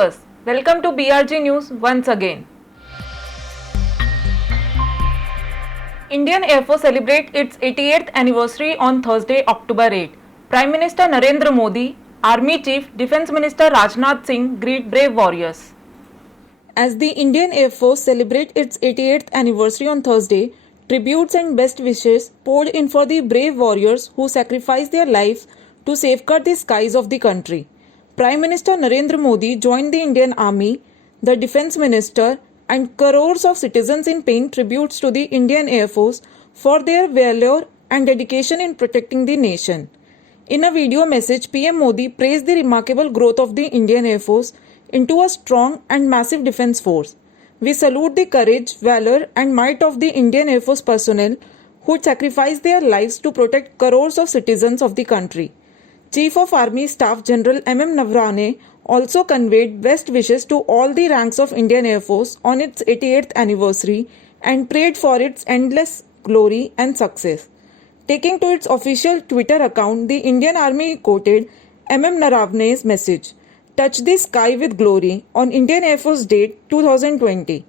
viewers, welcome to BRG News once again. Indian Air Force celebrates its 88th anniversary on Thursday, October 8. Prime Minister Narendra Modi, Army Chief, Defence Minister Rajnath Singh greet brave warriors. As the Indian Air Force celebrates its 88th anniversary on Thursday, tributes and best wishes poured in for the brave warriors who sacrificed their lives to safeguard the skies of the country. Prime Minister Narendra Modi joined the Indian Army, the Defence Minister, and crores of citizens in paying tributes to the Indian Air Force for their valor and dedication in protecting the nation. In a video message, PM Modi praised the remarkable growth of the Indian Air Force into a strong and massive defence force. We salute the courage, valor, and might of the Indian Air Force personnel who sacrificed their lives to protect crores of citizens of the country. Chief of Army Staff General M.M. Navane also conveyed best wishes to all the ranks of Indian Air Force on its 88th anniversary and prayed for its endless glory and success. Taking to its official Twitter account, the Indian Army quoted M.M. Naravane's message, "Touch the sky with glory" on Indian Air Force Day 2020.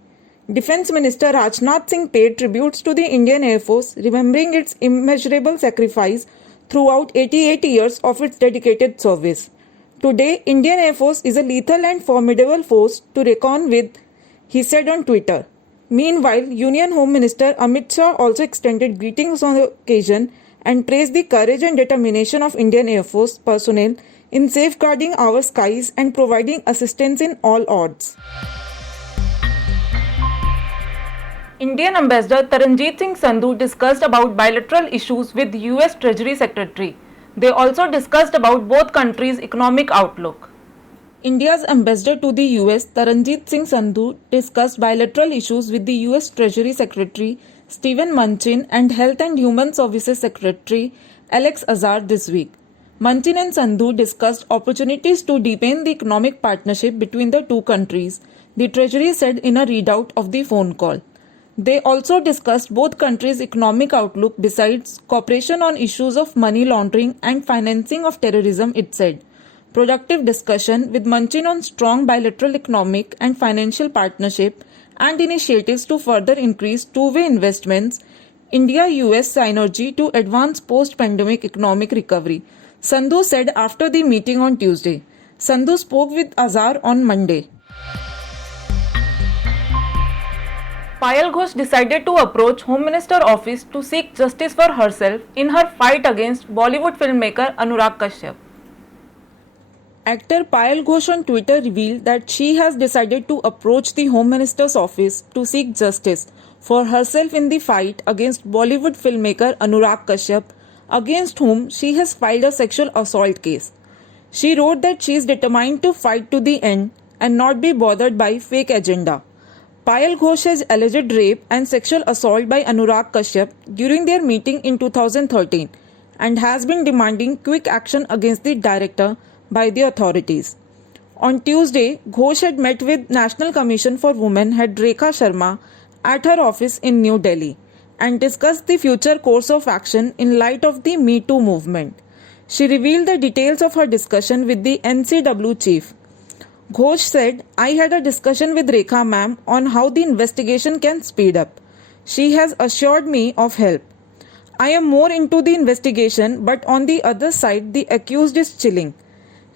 Defence Minister Rajnath Singh paid tributes to the Indian Air Force, remembering its immeasurable sacrifice throughout 88 years of its dedicated service. Today, Indian Air Force is a lethal and formidable force to reckon with, he said on Twitter. Meanwhile, Union Home Minister Amit Shah also extended greetings on the occasion and praised the courage and determination of Indian Air Force personnel in safeguarding our skies and providing assistance in all odds. Indian Ambassador Taranjeet Singh Sandhu discussed about bilateral issues with US Treasury Secretary. They also discussed about both countries' economic outlook. India's ambassador to the US, Taranjeet Singh Sandhu, discussed bilateral issues with the US Treasury Secretary Steven Mnuchin and Health and Human Services Secretary Alex Azar this week. Mnuchin and Sandhu discussed opportunities to deepen the economic partnership between the two countries, the Treasury said in a readout of the phone call. They also discussed both countries' economic outlook besides cooperation on issues of money laundering and financing of terrorism, it said. Productive discussion with Mnuchin on strong bilateral economic and financial partnership and initiatives to further increase two-way investments, India-US synergy to advance post-pandemic economic recovery, Sandhu said after the meeting on Tuesday. Sandhu spoke with Azar on Monday. Payal Ghosh decided to approach Home Minister office to seek justice for herself in her fight against Bollywood filmmaker Anurag Kashyap. Actor Payal Ghosh on Twitter revealed that she has decided to approach the Home Minister's office to seek justice for herself in the fight against Bollywood filmmaker Anurag Kashyap, against whom she has filed a sexual assault case. She wrote that she is determined to fight to the end and not be bothered by fake agenda. Payal Ghosh has alleged rape and sexual assault by Anurag Kashyap during their meeting in 2013 and has been demanding quick action against the director by the authorities. On Tuesday, Ghosh had met with National Commission for Women head Rekha Sharma at her office in New Delhi and discussed the future course of action in light of the Me Too movement. She revealed the details of her discussion with the NCW chief. Ghosh said, "I had a discussion with Rekha ma'am on how the investigation can speed up. She has assured me of help. I am more into the investigation, but on the other side, the accused is chilling.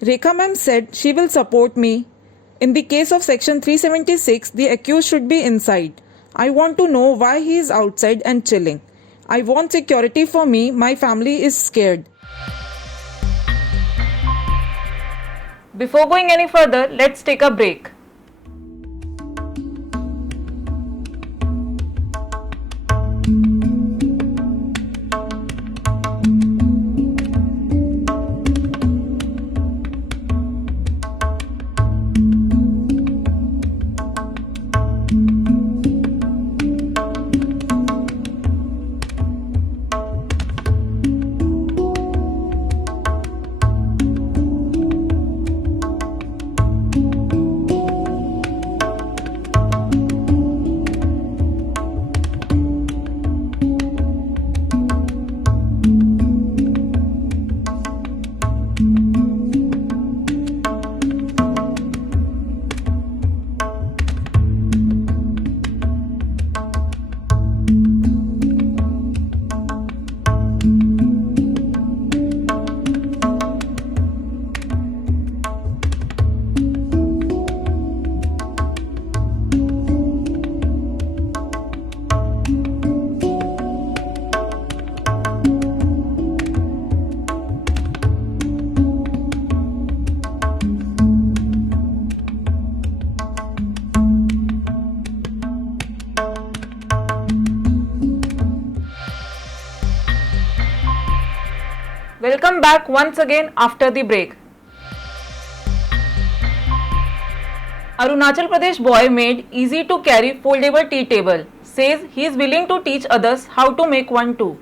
Rekha ma'am said she will support me. In the case of Section 376, the accused should be inside. I want to know why he is outside and chilling. I want security for me. My family is scared." Before going any further, let's take a break. Welcome back once again after the break. Arunachal Pradesh boy made easy to carry foldable tea table. Says he is willing to teach others how to make one too.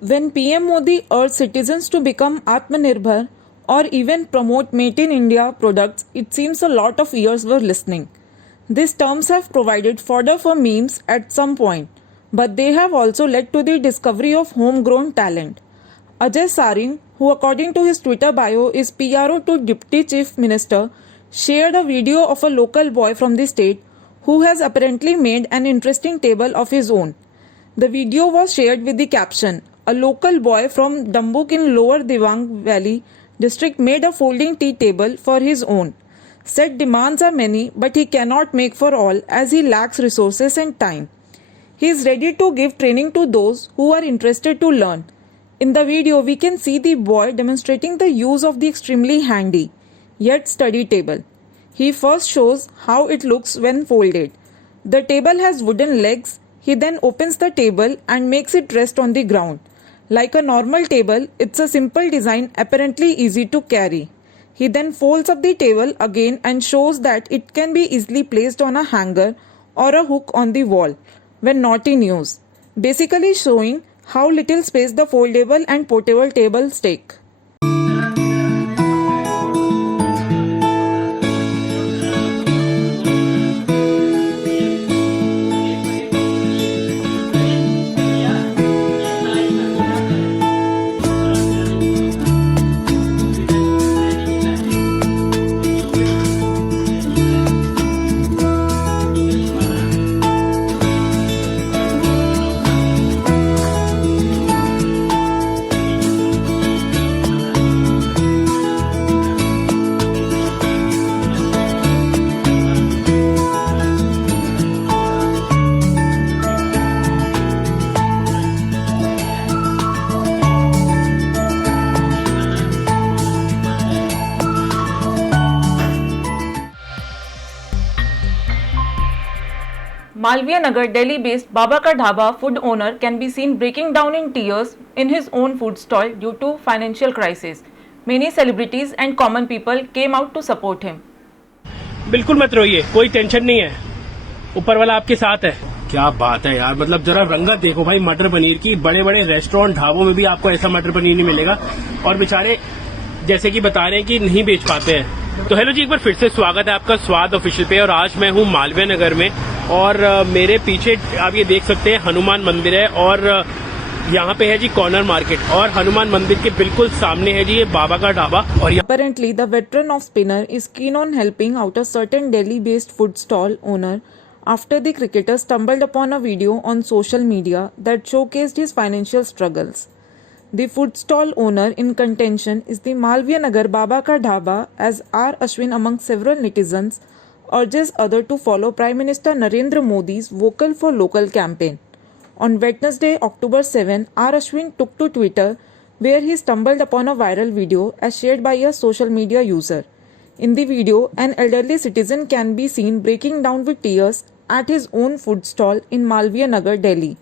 When PM Modi urged citizens to become Atmanirbhar or even promote Made in India products, it seems a lot of ears were listening. These terms have provided fodder for memes at some point, but they have also led to the discovery of homegrown talent. Ajay Saring, who according to his Twitter bio is PRO to Deputy Chief Minister, shared a video of a local boy from the state who has apparently made an interesting table of his own. The video was shared with the caption, "A local boy from Dambuk in Lower Dibang Valley district made a folding tea table for his own. Said demands are many, but he cannot make for all as he lacks resources and time. He is ready to give training to those who are interested to learn." In the video, we can see the boy demonstrating the use of the extremely handy yet sturdy table. He first shows how it looks when folded. The table has wooden legs. He then opens the table and makes it rest on the ground. Like a normal table, it's a simple design, apparently easy to carry. He then folds up the table again and shows that it can be easily placed on a hanger or a hook on the wall when not in use, basically showing how little space the foldable and portable tables take. Malviya Nagar, Delhi-based Baba Ka Dhaba food owner can be seen breaking down in tears in his own food stall due to financial crisis. Many celebrities and common people came out to support him. बिल्कुल मत रोइए, कोई tension नहीं है, ऊपर वाला आपके साथ है। क्या बात है यार, मतलब जरा रंगत देखो भाई मटर पनीर की। बड़े बड़े रेस्टोरेंट ढाबों में भी आपको ऐसा मटर पनीर नहीं मिलेगा और बेचारे जैसे कि बता रहे हैं कि नहीं बेच पाते हैं। तो हेलो जी, एक बार फिर से स्वागत है आपका स्वाद ऑफिशियल पे। और आज मैं हूँ मालवीय नगर में और मेरे पीछे आप ये देख सकते हैं हनुमान मंदिर है और यहाँ पे है जी कॉर्नर मार्केट और हनुमान मंदिर के बिल्कुल सामने है जी ये बाबा का ढाबा। और Apparently, the veteran of spinner is keen on helping out a certain Delhi-based food stall owner after the cricketer stumbled upon a video on social media that showcased his financial struggles. The food stall owner in contention is the Malviya Nagar Baba Ka Dhaba, as R. Ashwin among several netizens urges others to follow Prime Minister Narendra Modi's Vocal for Local campaign. On Wednesday, October 7, R. Ashwin took to Twitter where he stumbled upon a viral video as shared by a social media user. In the video, an elderly citizen can be seen breaking down with tears at his own food stall in Malviya Nagar, Delhi,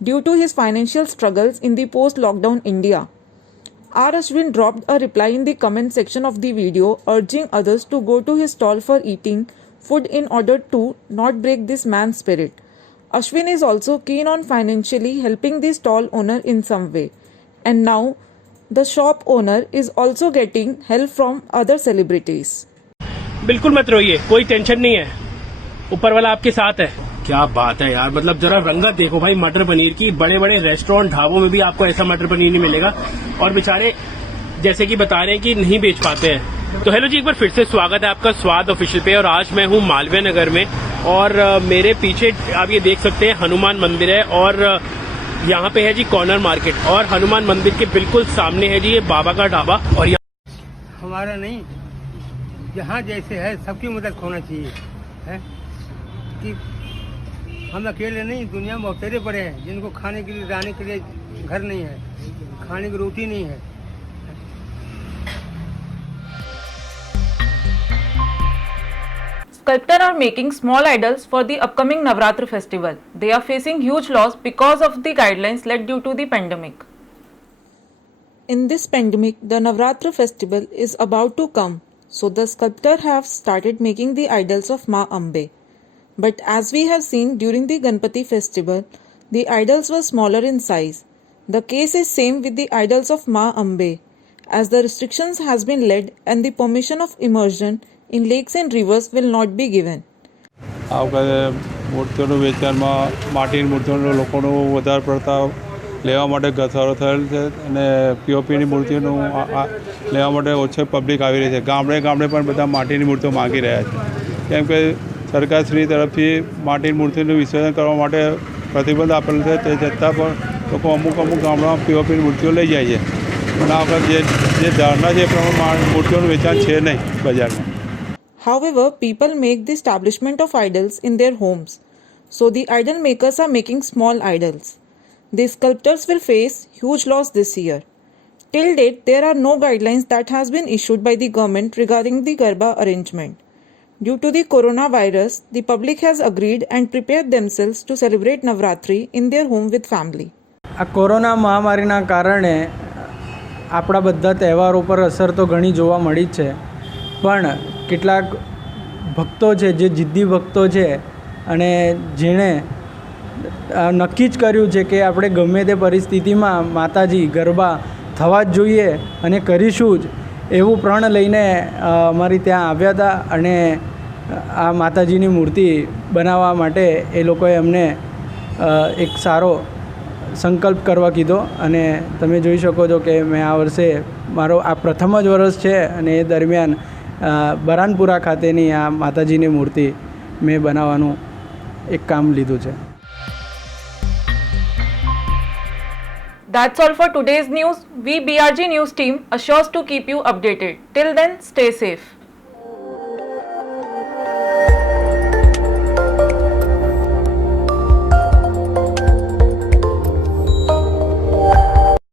due to his financial struggles in the post-lockdown India. R. Ashwin dropped a reply in the comment section of the video urging others to go to his stall for eating food in order to not break this man's spirit. Ashwin is also keen on financially helping the stall owner in some way. And now, the shop owner is also getting help from other celebrities. बिल्कुल मत रोइए, कोई tension नहीं है, ऊपर वाला आपके साथ है। क्या बात है यार, मतलब जरा रंगत देखो भाई मटर पनीर की। बड़े बड़े रेस्टोरेंट ढाबों में भी आपको ऐसा मटर पनीर नहीं मिलेगा और बेचारे जैसे कि बता रहे हैं कि नहीं बेच पाते हैं। तो हेलो जी, एक बार फिर से स्वागत है आपका स्वाद ऑफिशियल पे। और आज मैं हूँ मालवीय नगर में और मेरे पीछे आप ये देख सकते हैं हनुमान मंदिर है और यहाँ पे है जी कॉर्नर मार्केट और हनुमान मंदिर के बिल्कुल सामने है जी ये बाबा का ढाबा। और हमारा नहीं, जहाँ जैसे है सबकी मदद होना चाहिए है कि हम अकेले नहीं, दुनिया में बहुत सारे बड़े हैं जिनको खाने के लिए रहने के लिए घर नहीं है, खाने की रोटी नहीं है। Sculptors are making small idols for the upcoming Navratra festival. They are facing huge loss because of the guidelines led due to the pandemic. in this pandemic, the Navratra festival is about to come, so the sculptor have started making the idols of Ma Ambe. But as we have seen during the Ganpati festival, the idols were smaller in size. The case is same with the idols of Ma Ambe, as the restrictions has been led and the permission of immersion in lakes and rivers will not be given. આ વખતે મૂર્તિઓનું વેચાણમાં માટીની મૂર્તિઓનું લોકોનું વધારે પડતા લેવા માટે ઘસારો થયેલ છે અને પીઓપીની મૂર્તિઓનું લેવા માટે ઓછો પબ્લિક આવી રહી છે. ગામડે ગામડે પણ બધા માટીની મૂર્તિઓ માગી રહ્યા છે, કેમ કે સરકારશ્રી તરફથી માટીની મૂર્તિનું વિસર્જન કરવા માટે પ્રતિબંધ આપેલો છે. તે છતાં પણ લોકો અમુક ગામડામાં પીઓપીની મૂર્તિઓ લઈ જાય છે. પણ આ વખત જે ધારણા છે એ પ્રમાણે મૂર્તિઓનું વેચાણ છે નહીં બજારમાં. However, people make the establishment of idols in their homes, so the idol makers are making small idols. The sculptors will face huge loss this year. Till date, there are no guidelines that has been issued by the government regarding the Garba arrangement. Due to the coronavirus, the public has agreed and prepared themselves to celebrate Navratri in their home with family. આ corona મહામારીના કારણે આપણા બધા તહેવારો પર અસર તો ઘણી જોવા મળી જ છે, પણ કેટલાક ભક્તો છે જે જિદ્દી ભક્તો છે અને જેણે નક્કી જ કર્યું છે કે આપણે ગમે તે પરિસ્થિતિમાં માતાજી ગરબા થવા જ જોઈએ અને કરીશું જ, એવું પ્રણ લઈને અમારી ત્યાં આવ્યા હતા અને આ માતાજીની મૂર્તિ બનાવવા માટે એ લોકોએ અમને એક સારો સંકલ્પ કરવા કીધો. અને તમે જોઈ શકો છો કે મેં આ વર્ષે મારો આ પ્રથમ જ વર્ષ છે અને એ દરમિયાન બરાનપુરા ખાતેની આ માતાજીની મૂર્તિ મેં બનાવવાનું એક કામ લીધું છે. That's all for today's news. We BRG News team assures to keep you updated. Till then, stay safe.